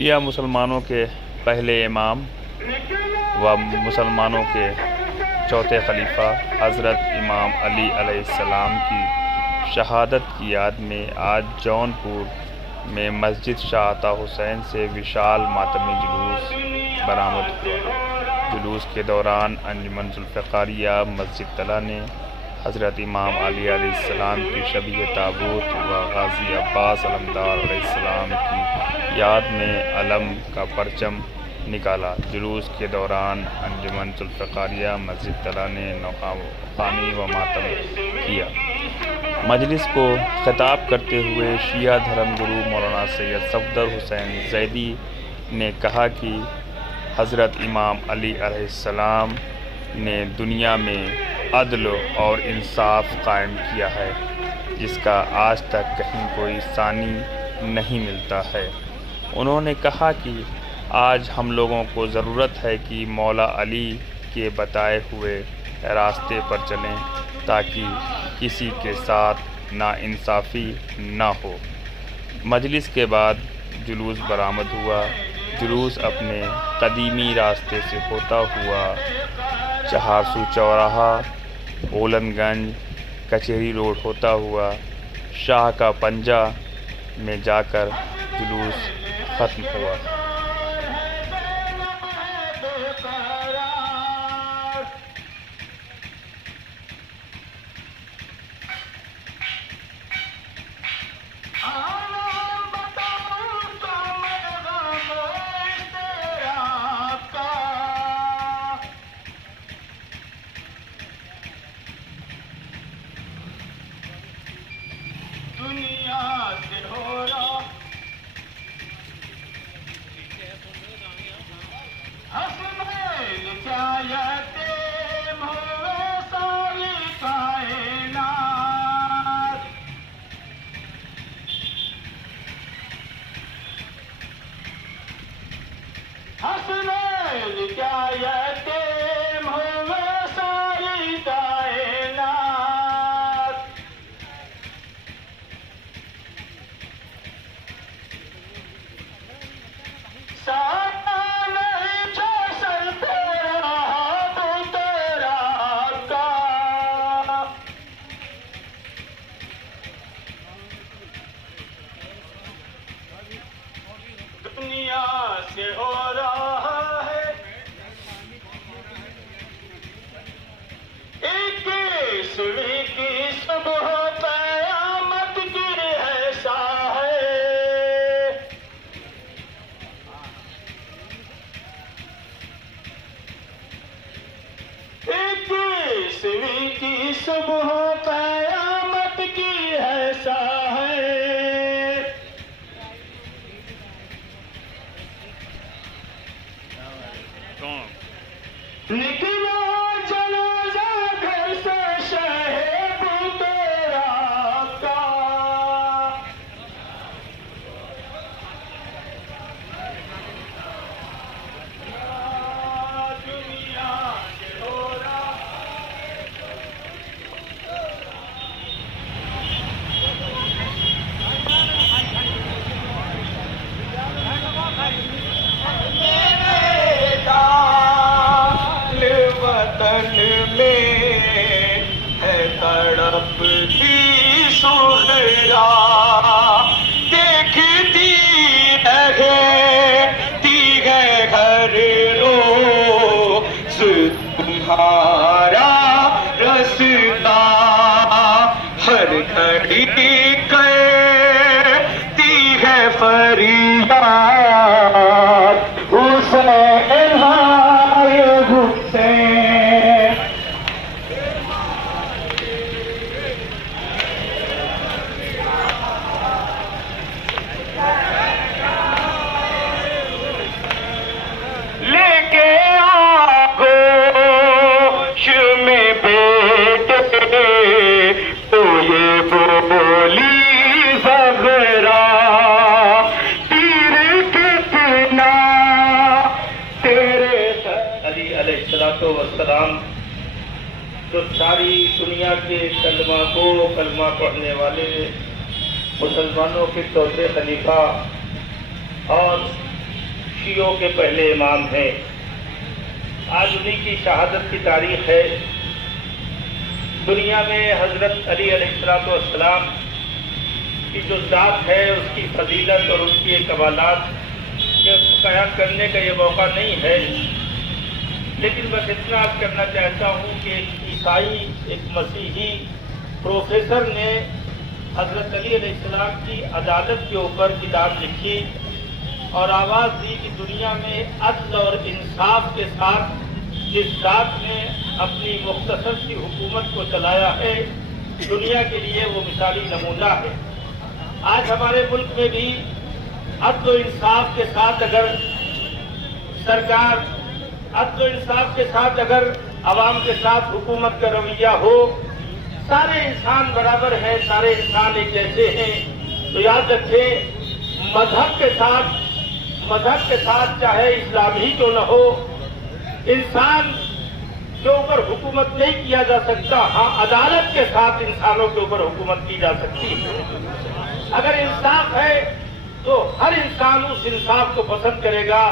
شیعہ مسلمانوں کے پہلے امام و مسلمانوں کے چوتھے خلیفہ حضرت امام علی علیہ السلام کی شہادت کی یاد میں آج جون پور میں مسجد شاہ عطا حسین سے وشال ماتمی جلوس برآمد ہوا۔ جلوس کے دوران انجمن ذوالفقاریہ مسجد طلح نے حضرت امام علی علیہ السلام کی شبیہ تابوت و غازی عباس علمدار علیہ السلام کی یاد میں علم کا پرچم نکالا۔ جلوس کے دوران انجمن ذوالفقاریہ مسجد طلح نے نوخوانی و ماتم کیا۔ مجلس کو خطاب کرتے ہوئے شیعہ دھرم گرو مولانا سید صفدر حسین زیدی نے کہا کہ حضرت امام علی علیہ السلام نے دنیا میں عدل اور انصاف قائم کیا ہے، جس کا آج تک کہیں کوئی ثانی نہیں ملتا ہے۔ انہوں نے کہا کہ آج ہم لوگوں کو ضرورت ہے کہ مولا علی کے بتائے ہوئے راستے پر چلیں تاکہ کسی کے ساتھ ناانصافی نہ ہو۔ مجلس کے بعد جلوس برآمد ہوا۔ جلوس اپنے قدیمی راستے سے ہوتا ہوا 400 چوراہا، بولن گنج، کچہری روڈ ہوتا ہوا شاہ کا پنجہ میں جا کر جلوس ختم ہوا۔ تو ساری دنیا کے کلمہ پڑھنے والے مسلمانوں کے چوتھے خلیفہ اور شیعوں کے پہلے امام ہیں. آج انہیں کی شہادت کی تاریخ ہے. دنیا میں حضرت علی علیہ السلام کی جو ذات ہے اس کی فضیلت اور اس کی کمالات کے بیان کرنے کا یہ موقع نہیں ہے، لیکن بس اتنا عرض کرنا چاہتا ہوں کہ ایک عیسائی، ایک مسیحی پروفیسر نے حضرت علی علیہ السلام کی عدالت کے اوپر کتاب لکھی اور آواز دی کہ دنیا میں عدل اور انصاف کے ساتھ جس ذات نے اپنی مختصر سی حکومت کو چلایا ہے، دنیا کے لیے وہ مثالی نمونہ ہے. آج ہمارے ملک میں بھی عدل و انصاف کے ساتھ اگر سرکار، عدل و انصاف کے ساتھ اگر عوام کے ساتھ حکومت کا رویہ ہو، سارے انسان برابر ہیں، سارے انسان ایک جیسے ہیں، تو یاد رکھیں مذہب کے ساتھ چاہے اسلام ہی کیوں نہ ہو، انسان کے اوپر حکومت نہیں کیا جا سکتا. ہاں، عدالت کے ساتھ انسانوں کے اوپر حکومت کی جا سکتی ہے. اگر انصاف ہے تو ہر انسان اس انصاف کو پسند کرے گا.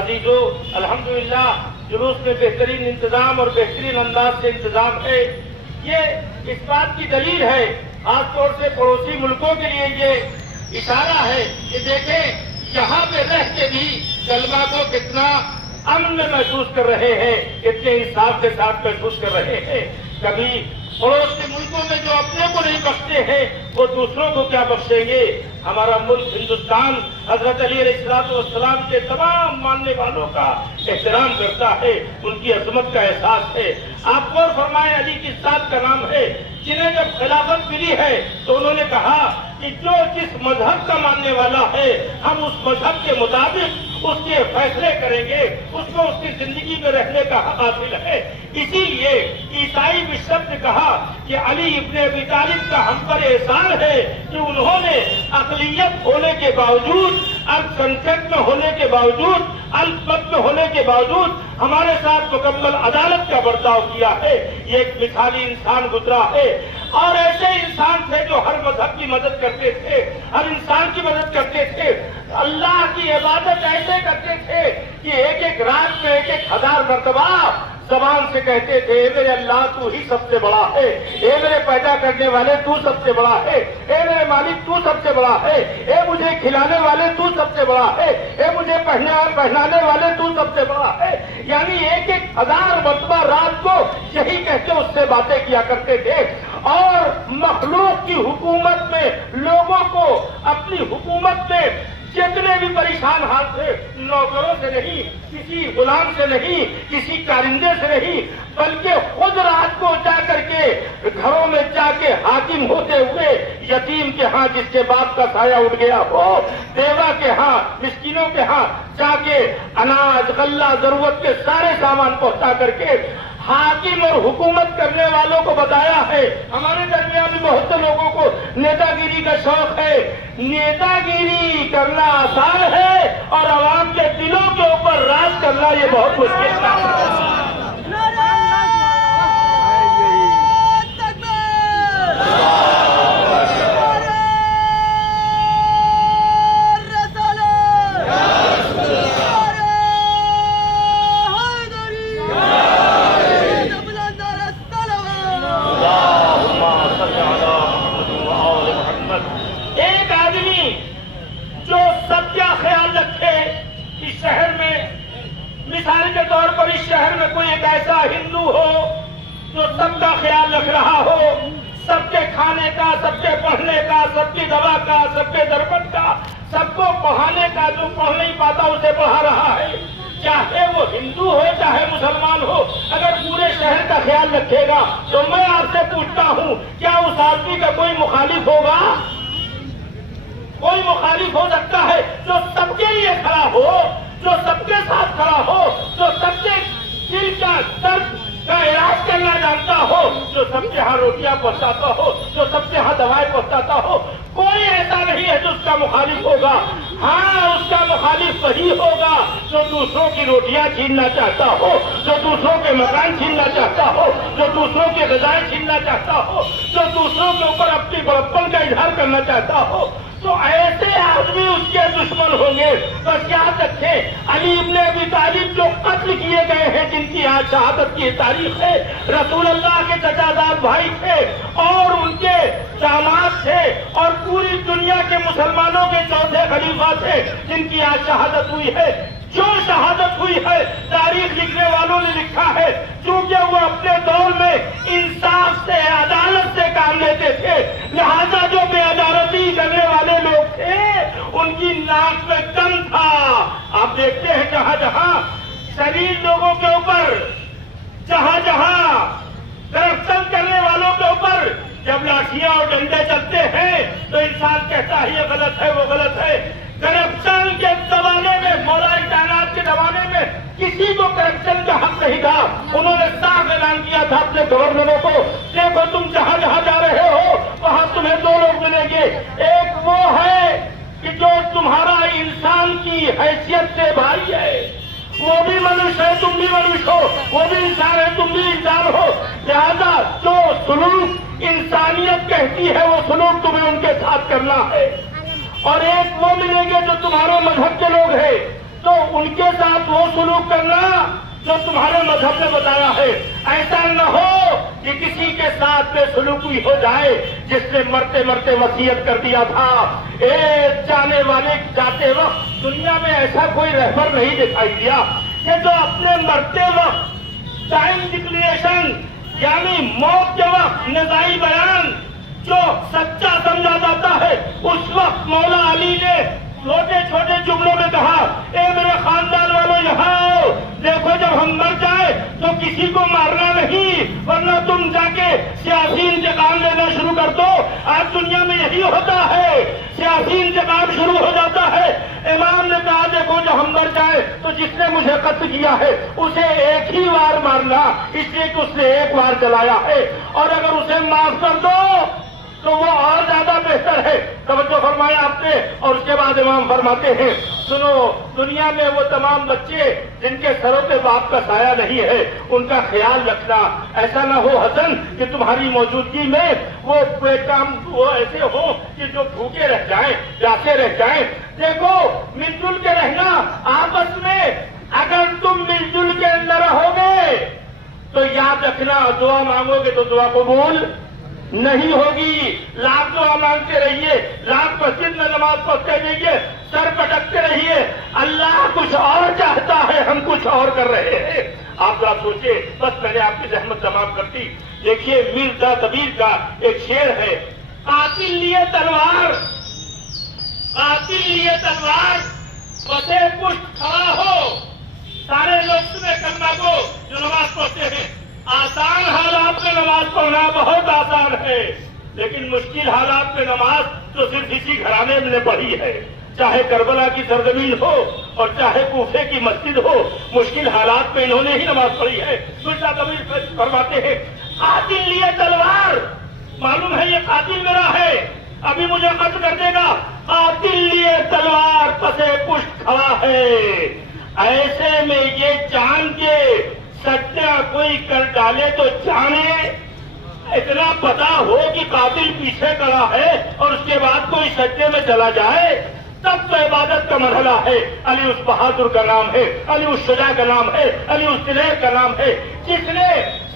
عزیزو، الحمدللہ جلوس میں بہترین انتظام اور بہترین انداز سے انتظام ہے. یہ اس بات کی دلیل ہے، خاص طور سے پڑوسی ملکوں کے لیے یہ اشارہ ہے کہ دیکھیں یہاں پہ رہ کے بھی طلبا کو کتنا امن محسوس کر رہے ہیں، اتنے انصاف کے ساتھ محسوس کر رہے ہیں. کبھی پڑوس کے ملکوں میں جو اپنے کو نہیں بخشتے ہیں وہ دوسروں کو کیا بخشیں گے. ہمارا ملک ہندوستان حضرت علی علیہ السلام کے تمام ماننے والوں کا احترام کرتا ہے، ان کی عظمت کا احساس ہے. آپ غور فرمائیں، علی کی ذات کا نام ہے. جنہیں جب خلافت ملی ہے تو انہوں نے کہا کہ جو جس مذہب کا ماننے والا ہے ہم اس مذہب کے مطابق اس کے فیصلے کریں گے، اس کو اس کی زندگی میں رہنے کا حق حاصل ہے. اسی لیے عیسائی بشپ نے کہا کہ علی ابن ابی طالب کا ہم پر احسان ہے کہ انہوں نے اقلیت ہونے کے باوجود، الپ سنکھیک میں ہونے کے باوجود، الپ مت میں ہونے کے باوجود ہمارے ساتھ مکمل عدالت کا برتاؤ کیا ہے. یہ ایک مثالی انسان گزرا ہے. اور ایسے انسان تھے جو ہر مذہب کی مدد کرتے تھے، ہر انسان کی مدد کرتے تھے، اللہ کی عبادت ایسے کرتے تھے کہ ایک ایک رات میں 1000 مرتبہ زبان سے کہتے تھے، اے میرے اللہ تو ہی سب سے بڑا ہے، اے میرے پیدا کرنے والے تو سب سے بڑا ہے، اے میرے مالک تو سب سے بڑا ہے، اے مجھے کھلانے والے تو سب سے بڑا ہے، اے مجھے پہنانے والے تو سب سے بڑا ہے. یعنی 1000 مرتبہ رات کو یہی کہتے اس سے باتیں کیا کرتے تھے. اور مخلوق کی حکومت میں لوگوں کو اپنی حکومت میں جتنے بھی پریشان حال تھے، نوکروں سے نہیں، کسی غلام سے نہیں، کسی کارندے سے نہیں، بلکہ خود رات کو جا کر کے گھروں میں جا کے حاکم ہوتے ہوئے یتیم کے ہاں جس کے باپ کا سایہ اٹھ گیا ہو، بیوہ کے ہاں، مسکینوں کے ہاں جا کے اناج غلہ ضرورت کے سارے سامان پہنچا کر کے حاکم اور حکومت کرنے والوں کو بتایا ہے. ہمارے درمیان میں بہت سے لوگوں کو نیتا گیری کا شوق ہے. نیتا گیری کرنا آسان ہے اور عوام کے دلوں کے اوپر راج کرنا یہ بہت مشکل ہے. ایک آدمی جو سب کا خیال رکھے کہ شہر میں، مثال کے طور پر اس شہر میں کوئی ایک ایسا ہندو ہو جو سب کا خیال رکھ رہا ہو، سب کے کھانے کا، سب کے پڑھنے کا، سب کی دوا کا، سب کے درپن کا، سب کو پڑھانے کا، جو پڑھ نہیں پاتا اسے پڑھا رہا ہے، چاہے وہ ہندو ہو چاہے مسلمان ہو، اگر پورے شہر کا خیال رکھے گا تو میں آپ سے پوچھتا ہوں کیا اس آدمی کا کوئی مخالف ہوگا؟ کوئی مخالف ہو سکتا ہے جو سب کے لیے کھڑا ہو، جو سب کے ساتھ کھڑا ہو، جو سب کے دل کا درد کا علاج کرنا جانتا ہو، جو سب کے ہاں روٹیاں پہنچاتا ہو، جو سب کے ہاں دوائیں پہنچاتا ہو. کوئی ایسا نہیں ہے جو اس کا مخالف ہوگا. ہاں، اس کا مخالف وہی ہوگا جو دوسروں کی روٹیاں چھیننا چاہتا ہو، جو دوسروں کے مکان چھیننا چاہتا ہو، جو دوسروں کے غذائیں چھیننا چاہتا ہو، جو دوسروں کے اوپر اپنی بڑپن کا اظہار کرنا چاہتا ہو. تو ایسے آدمی اس کے دشمن ہوں گے. بس یاد رکھیں علی ابن ابی طالب جو قتل کیے گئے ہیں، جن کی آج شہادت کی تاریخ ہے، رسول اللہ کے چچا زاد بھائی تھے اور ان کے داماد تھے اور پوری دنیا کے مسلمانوں کے چوتھے خلیفہ تھے جن کی آج شہادت ہوئی ہے. جو شہادت ہوئی ہے تاریخ لکھنے والوں نے لکھا ہے چونکہ وہ اپنے دور میں انصاف سے، عدالت سے کام لیتے تھے، لہذا جو بے عدالتی کرنے والے لوگ تھے ان کی ناک میں دم تھا. آپ دیکھتے ہیں جہاں جہاں شریر لوگوں کے اوپر، جہاں جہاں کرپشن کرنے والوں کے اوپر جب لاٹھیاں اور ڈنڈے چلتے ہیں تو انسان کہتا ہے یہ غلط ہے، وہ غلط ہے. کرپشن کے زمانے میں، مولا کائنات کے زمانے میں کسی کو کرپشن کا حق نہیں تھا. انہوں نے صاف اعلان کیا تھا اپنے گورنروں کو، دیکھو تم جہاں جہاں جا رہے ہو وہاں تمہیں دو لوگ ملیں گے. ایک وہ ہے کہ جو تمہارا انسان کی حیثیت سے بھائی ہے، وہ بھی منوش ہے، تم بھی منوش ہو، وہ بھی انسان ہے، تم بھی انسان ہو، لہذا جو سلوک انسانیت کہتی ہے وہ سلوک تمہیں ان کے ساتھ کرنا ہے. اور ایک وہ ملیں گے جو تمہارے مذہب کے لوگ ہیں تو ان کے ساتھ وہ سلوک کرنا جو تمہارے مذہب نے بتایا ہے. ایسا نہ ہو کہ کسی کے ساتھ بے سلوکی ہو جائے جس نے مرتے مرتے وصیت کر دیا تھا. ایک جانے والے جاتے وقت دنیا میں ایسا کوئی رہبر نہیں دکھائی دیا کہ جو اپنے مرتے وقت ٹائم ڈکلیریشن یعنی موت کے وقت نزاعی بیان جو سچا سمجھا جاتا ہے اس وقت مولا علی نے چھوٹے چھوٹے جملوں میں کہا اے میرے خاندان والوں یہاں آؤ، دیکھو جب ہم مر جائیں تو کسی کو مارنا نہیں ورنہ تم جا کے سیاسی انتقام لینا شروع کر دو. آج دنیا میں یہی ہوتا ہے، سیاسی انتقام شروع ہو جاتا ہے. امام نے کہا دیکھو جب ہم مر جائیں تو جس نے مجھے قتل کیا ہے اسے ایک ہی بار مارنا، اس لیے کہ اس نے ایک بار جلایا ہے، اور اگر اسے معاف کر دو تو وہ اور زیادہ بہتر ہے. توجہ فرمایا آپ نے. اور اس کے بعد امام فرماتے ہیں سنو، دنیا میں وہ تمام بچے جن کے سروں پہ باپ کا سایہ نہیں ہے ان کا خیال رکھنا. ایسا نہ ہو حسن کہ تمہاری موجودگی میں وہ بے کام وہ ایسے ہو کہ جو بھوکے رہ جائیں، پیاسے رہ جائیں. دیکھو مل جل کے رہنا آپس میں. اگر تم مل جل کے اندر رہو گے تو یاد رکھنا دعا مانگو گے تو دعا قبول نہیں ہوگی. لاکھ دعا مانگتے رہیے، لاکھ مسجد میں نماز پڑھتے رہیے، سر پٹکتے رہیے، اللہ کچھ اور چاہتا ہے، ہم کچھ اور کر رہے ہیں. آپ ذرا سوچیں. بس میں نے آپ کی زحمت تمام کر دی. دیکھیے مرزا کبیر کا ایک شعر ہے، قاتل لیے تلوار، قاتل لیے تلوار، بسے پشت کھڑا ہو. سارے لوگ تمہیں کلمہ کو جو نماز پڑھتے ہیں، آسان حالات میں نماز پڑھنا بہت آسان ہے، لیکن مشکل حالات میں نماز تو صرف اسی گھرانے میں نے پڑھی ہے، چاہے کربلا کی سرزمین ہو اور چاہے کوفے کی مسجد ہو. مشکل حالات میں انہوں نے ہی نماز پڑھی ہے. مرزا کبیر فرماتے ہیں قاتل لیے تلوار، معلوم ہے یہ قاتل میرا ہے، ابھی مجھے قتل کر دے گا. قاتل لیے تلوار پسے پشت کھڑا ہے. ایسے میں یہ جان کے سچا کوئی کر ڈالے تو جانے، اتنا پتا ہو کہ قاتل پیچھے کھڑا ہے اور اس کے بعد کوئی سچے میں چلا جائے تب تو عبادت کا مرحلہ ہے. علی اس بہادر کا نام ہے، علی اس شجاع کا نام ہے، علی اس دلیر کا نام ہے جس نے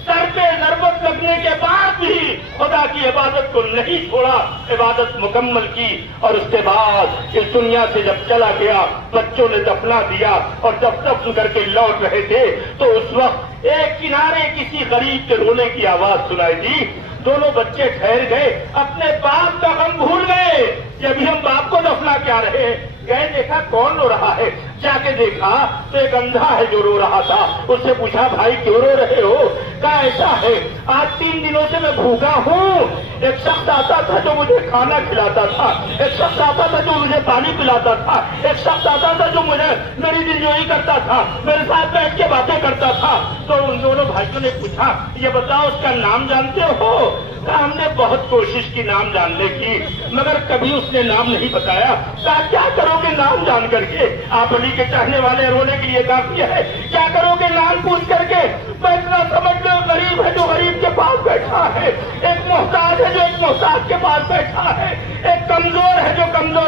سر پہ ضربت لگنے کے بعد بھی خدا کی عبادت کو نہیں چھوڑا، عبادت مکمل کی. اور اس کے بعد اس دنیا سے جب چلا گیا بچوں نے دفنا دیا اور جب دفن کر کے لوٹ رہے تھے تو اس وقت ایک کنارے کسی غریب کے رونے کی آواز سنائی دی. دونوں بچے ٹھہر گئے، اپنے باپ کا غم بھول گئے کہ ابھی ہم باپ کو دفنا کیا رہے ہیں. گئے دیکھا کون رو رہا ہے، جا کے دیکھا تو ایک اندھا ہے جو رو رہا تھا. اس سے پوچھا بھائی کیوں رو رہے ہو؟ کہا ایسا ہے آج 3 دنوں سے میں بھوکا ہوں. ایک شخص آتا تھا جو مجھے کھانا کھلاتا تھا، ایک شخص آتا تھا جو مجھے پانی پلاتا تھا، ایک شخص آتا تھا جو مجھے میری دلجوئی کرتا تھا، میرے ساتھ بیٹھ کے باتیں کرتا تھا. تو ان دونوں بھائیوں نے پوچھا یہ بتاؤ اس کا نام جانتے ہو؟ کہا ہم نے بہت کوشش کی نام جاننے کی مگر کبھی اس نے نام نہیں بتایا. کہا کیا کرو گے نام جان کر کے؟ آپ علی کے چاہنے والے رونے کے لیے کافی ہے، کیا کرو گے نام پوچھ کر کے؟ میں اتنا سمجھ لو غریب ہے جو غریب کے پاس بیٹھا ہے، ایک محتاج ہے جو ایک محتاج کے پاس بیٹھا ہے، ایک کمزور ہے جو کمزور